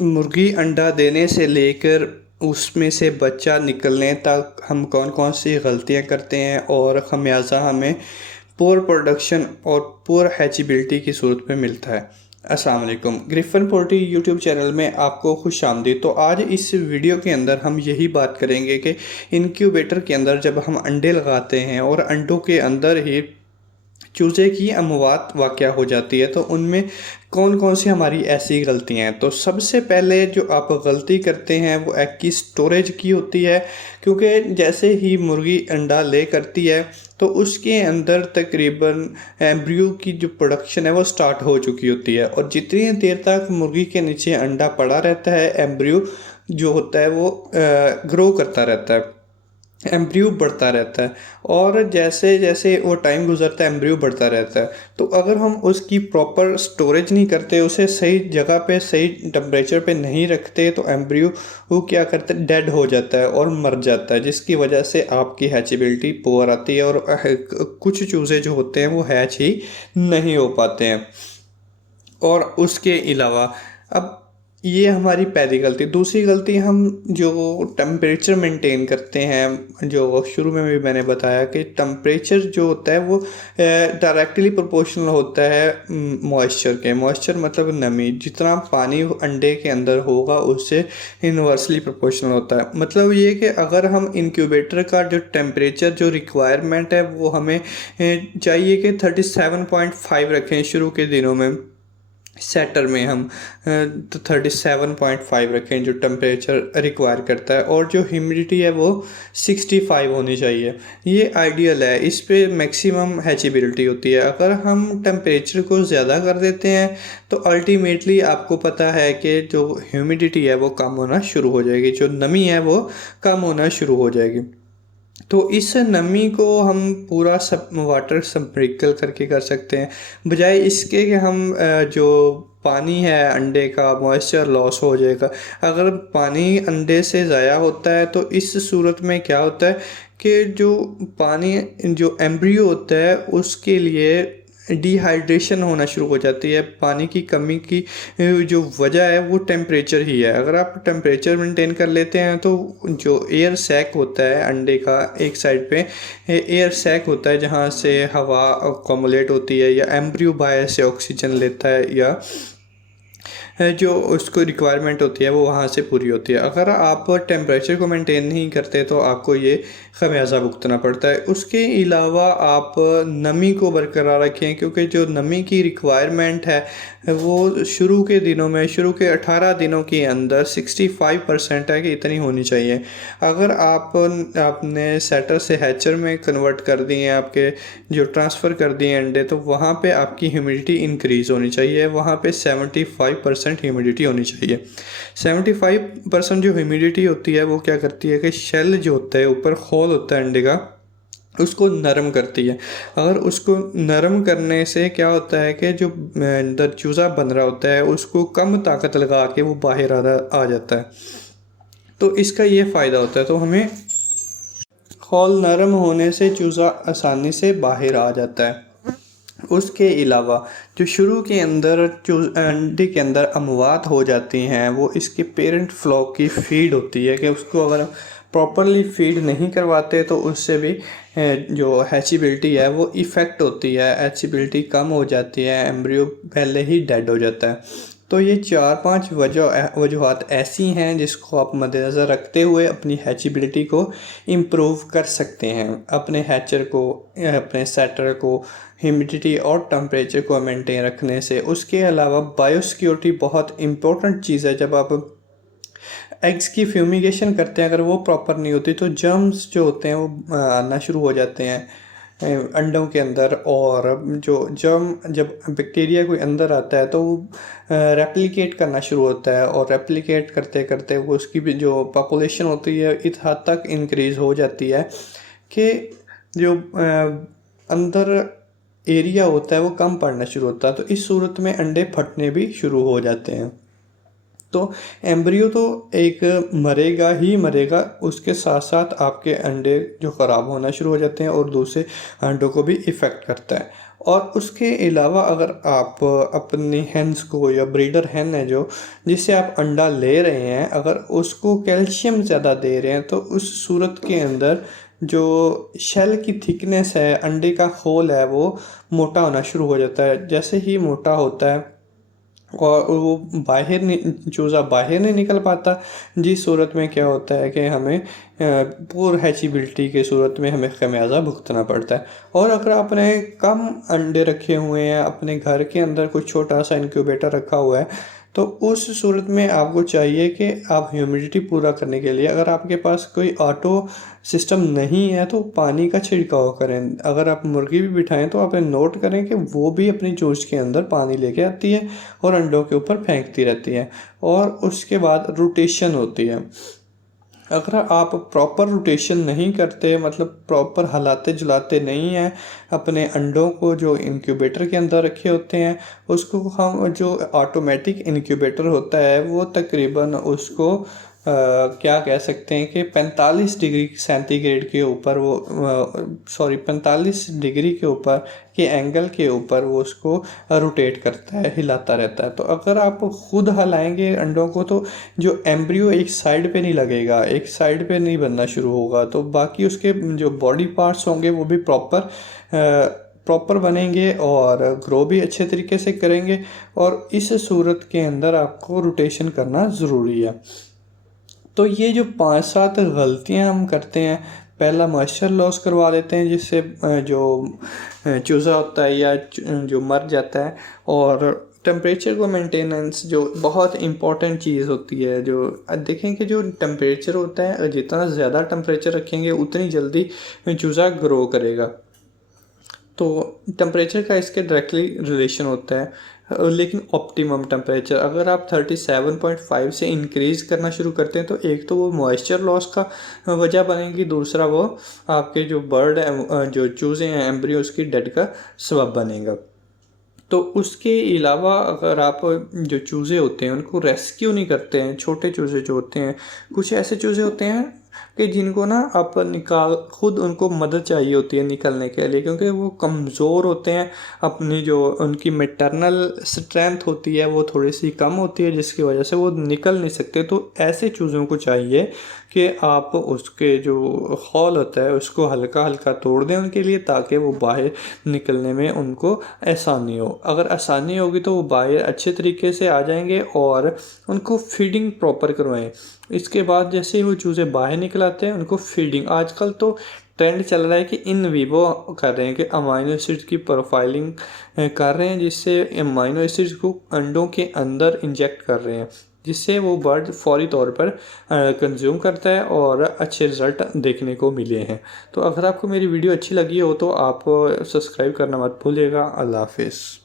मुर्गी अंडा देने से लेकर उसमें से बच्चा निकलने तक हम कौन कौन सी गलतियां करते हैं और खमियाजा हमें पुअर प्रोडक्शन और पुअर हैचिबिलिटी की सूरत में मिलता है। अस्सलाम वालेकुम, ग्रिफन पोल्ट्री यूट्यूब चैनल में आपको खुशामदीद। तो आज इस वीडियो के अंदर हम यही बात करेंगे कि इनक्यूबेटर के अंदर जब हम अंडे लगाते हैं और अंडों के अंदर ही चूज़े की अमवात वाक़या हो जाती है तो उनमें कौन कौन सी हमारी ऐसी गलतियाँ हैं। तो सबसे पहले जो आप गलती करते हैं वो एग की स्टोरेज की होती है, क्योंकि जैसे ही मुर्गी अंडा ले करती है तो उसके अंदर तकरीबन एम्ब्रियो की जो प्रोडक्शन है वो स्टार्ट हो चुकी होती है, और जितनी देर तक मुर्गी के नीचे अंडा पड़ा रहता है एम्ब्रियो जो होता है वो ग्रो करता रहता है, एम्ब्रियो बढ़ता रहता है। और जैसे जैसे वो टाइम गुजरता है एम्ब्रियो बढ़ता रहता है। तो अगर हम उसकी प्रॉपर स्टोरेज नहीं करते, उसे सही जगह पे सही टेम्परेचर पे नहीं रखते, तो एम्ब्रियो वो क्या करता है, डेड हो जाता है और मर जाता है, जिसकी वजह से आपकी हैचेबिलिटी पुअर आती है और कुछ चूज़े जो होते हैं वो हैच ही नहीं हो पाते हैं। और उसके अलावा अब ये हमारी पहली गलती। दूसरी गलती, हम जो टेम्परेचर मेंटेन करते हैं, जो शुरू में भी मैंने बताया कि टेम्परेचर जो होता है वो डायरेक्टली प्रोपोर्शनल होता है मॉइस्चर के। मॉइस्चर मतलब नमी, जितना पानी अंडे के अंदर होगा उससे इन्वर्सली प्रोपोर्शनल होता है। मतलब ये कि अगर हम इंक्यूबेटर का जो टेम्परेचर जो रिक्वायरमेंट है वो हमें चाहिए कि 37.5 रखें शुरू के दिनों में, सेटर में हम तो 37.5 रखें जो टेम्परेचर रिक्वायर करता है, और जो ह्यूमिडिटी है वो 65 होनी चाहिए। ये आइडियल है, इस पे मैक्सिमम हैचेबिलिटी होती है। अगर हम टेम्परेचर को ज़्यादा कर देते हैं तो अल्टीमेटली आपको पता है कि जो ह्यूमिडिटी है वो कम होना शुरू हो जाएगी, जो नमी है वो कम होना शुरू हो जाएगी। तो इस नमी को हम पूरा सब वाटर स्प्रिंकल करके कर सकते हैं, बजाय इसके कि हम जो पानी है अंडे का मॉइस्चर लॉस हो जाएगा। अगर पानी अंडे से ज़ाया होता है तो इस सूरत में क्या होता है कि जो पानी जो एम्ब्रियो होता है उसके लिए डिहाइड्रेशन होना शुरू हो जाती है। पानी की कमी की जो वजह है वो टेम्परेचर ही है। अगर आप टेम्परेचर मेंटेन कर लेते हैं तो जो एयर सैक होता है अंडे का, एक साइड पे एयर सैक होता है जहाँ से हवा अकोमोलेट होती है, या एम्ब्रियो बाहर से ऑक्सीजन लेता है, या जो उसको रिक्वायरमेंट होती है वो वहाँ से पूरी होती है। अगर आप टेम्परेचर को मेंटेन नहीं करते तो आपको ये खमियाजा भुगतना पड़ता है। उसके अलावा आप नमी को बरकरार रखें, क्योंकि जो नमी की रिक्वायरमेंट है वो शुरू के दिनों में, शुरू के 18 दिनों के अंदर 65% है कि इतनी होनी चाहिए। अगर आप आपने सेटर से हैचर में कन्वर्ट कर दिए, आपके जो ट्रांसफ़र कर दिए अंडे, तो वहाँ पे आपकी ह्यूमिडिटी इंक्रीज़ होनी चाहिए। वहाँ पे 75% ह्यूमिडिटी होनी चाहिए। 75% जो ह्यूमिडिटी होती है वो क्या करती है कि शेल जो होता है, ऊपर खोल होता है अंडे का, उसको नरम करती है। अगर उसको नरम करने से क्या होता है कि जो अंदर चूज़ा बन रहा होता है उसको कम ताकत लगा के वो बाहर आ जाता है। तो इसका ये फ़ायदा होता है। तो हमें खोल नरम होने से चूज़ा आसानी से बाहर आ जाता है। उसके अलावा जो शुरू के अंदर जो अंडे के अंदर अमवात हो जाती हैं वो इसके पेरेंट फ्लॉक की फीड होती है, कि उसको अगर प्रॉपरली फीड नहीं करवाते तो उससे भी जो हैचिबिलिटी है वो इफ़ेक्ट होती है, हैचिबिलिटी कम हो जाती है, एम्ब्रियो पहले ही डेड हो जाता है। तो ये 4-5 वजूहात ऐसी हैं जिसको आप मद्देनज़र रखते हुए अपनी हैचिबिलिटी को इम्प्रूव कर सकते हैं। अपने हैचर को, अपने सेटर को ह्यूमिडिटी और टेम्परेचर को मेंटेन रखने से। उसके अलावा बायोसिक्योरिटी बहुत इम्पोर्टेंट चीज़ है। जब आप एग्स की फ्यूमिगेशन करते हैं, अगर वो प्रॉपर नहीं होती तो जर्म्स जो होते हैं वो आना शुरू हो जाते हैं अंडों के अंदर। और जो जर्म, जब बैक्टीरिया कोई अंदर आता है तो वो रेप्लिकेट करना शुरू होता है, और रेप्लिकेट करते करते वो उसकी भी जो पॉपुलेशन होती है इस हद तक इंक्रीज़ हो जाती है कि जो अंदर एरिया होता है वो कम पड़ना शुरू होता है। तो इस सूरत में अंडे फटने भी शुरू हो जाते हैं। तो एम्ब्रियो तो एक मरेगा ही मरेगा, उसके साथ साथ आपके अंडे जो ख़राब होना शुरू हो जाते हैं और दूसरे अंडों को भी इफ़ेक्ट करता है। और उसके अलावा अगर आप अपनी हेन्स को, या ब्रीडर हेन है जो जिससे आप अंडा ले रहे हैं, अगर उसको कैल्शियम ज़्यादा दे रहे हैं तो उस सूरत के अंदर जो शेल की थिकनेस है, अंडे का होल है, वो मोटा होना शुरू हो जाता है। जैसे ही मोटा होता है और वो चूज़ा बाहर नहीं निकल पाता, जिस सूरत में क्या होता है कि हमें पुअर हैचिबिलिटी के सूरत में हमें खमियाजा भुगतना पड़ता है। और अगर आपने कम अंडे रखे हुए हैं, अपने घर के अंदर कुछ छोटा सा इंक्यूबेटर रखा हुआ है, तो उस सूरत में आपको चाहिए कि आप ह्यूमिडिटी पूरा करने के लिए, अगर आपके पास कोई ऑटो सिस्टम नहीं है तो पानी का छिड़काव करें। अगर आप मुर्गी भी बिठाएं तो आप नोट करें कि वो भी अपनी चोंच के अंदर पानी लेके आती है और अंडों के ऊपर फेंकती रहती है। और उसके बाद रोटेशन होती है। अगर आप प्रॉपर रोटेशन नहीं करते, मतलब प्रॉपर हिलाते जुलाते नहीं हैं अपने अंडों को जो इंक्यूबेटर के अंदर रखे होते हैं, उसको हम जो ऑटोमेटिक इंक्यूबेटर होता है वो तकरीबन उसको क्या कह सकते हैं कि 45 डिग्री सेंटीग्रेड के ऊपर वो 45 डिग्री के ऊपर के एंगल के ऊपर वो उसको रोटेट करता है, हिलाता रहता है। तो अगर आप खुद हिलाएंगे अंडों को तो जो एम्ब्रियो एक साइड पे नहीं लगेगा, एक साइड पे नहीं बनना शुरू होगा, तो बाकी उसके जो बॉडी पार्ट्स होंगे वो भी प्रॉपर बनेंगे और ग्रो भी अच्छे तरीके से करेंगे। और इस सूरत के अंदर आपको रोटेशन करना ज़रूरी है। तो ये जो 5-7 गलतियां हम करते हैं, पहला मॉइस्चर लॉस करवा देते हैं जिससे जो चूज़ा होता है या जो मर जाता है। और टेम्परेचर को मेंटेनेंस जो बहुत इम्पॉर्टेंट चीज़ होती है, जो देखें कि जो टेम्परेचर होता है, जितना ज़्यादा टेम्परेचर रखेंगे उतनी जल्दी चूज़ा ग्रो करेगा। तो टेम्परेचर का इसके डायरेक्टली रिलेशन होता है। लेकिन ऑप्टिमम टेम्परेचर अगर आप 37.5 से इंक्रीज़ करना शुरू करते हैं तो एक तो वो मॉइस्चर लॉस का वजह बनेगी, दूसरा वो आपके जो बर्ड है, जो चूज़े हैं एम्ब्रियो, उसकी डेड का सबब बनेगा। तो उसके अलावा अगर आप जो चूज़े होते हैं उनको रेस्क्यू नहीं करते हैं, छोटे चूज़े जो होते हैं, कुछ ऐसे चूज़े होते हैं कि जिनको ना आप खुद उनको मदद चाहिए होती है निकलने के लिए, क्योंकि वो कमज़ोर होते हैं, अपनी जो उनकी मैटरनल स्ट्रेंथ होती है वो थोड़ी सी कम होती है, जिसकी वजह से वो निकल नहीं सकते। तो ऐसे चूज़ों को चाहिए कि आप उसके जो हॉल होता है उसको हल्का हल्का तोड़ दें उनके लिए, ताकि वो बाहर निकलने में उनको आसानी हो। अगर आसानी होगी तो वो बाहर अच्छे तरीके से आ जाएंगे। और उनको फीडिंग प्रॉपर करवाएं। इसके बाद जैसे ही वो चूज़े बाहर निकल आते हैं उनको फीडिंग, आजकल तो ट्रेंड चल रहा है कि इन वीवो कर रहे हैं कि अमाइनो एसिड्स की प्रोफाइलिंग कर रहे हैं, जिससे अमाइनो एसिड्स को अंडों के अंदर इंजेक्ट कर रहे हैं, जिससे वो बर्ड फौरी तौर पर कंज्यूम करता है और अच्छे रिज़ल्ट देखने को मिले हैं। तो अगर आपको मेरी वीडियो अच्छी लगी हो तो आप सब्सक्राइब करना मत भूलिएगा। अल्लाह हाफिज़।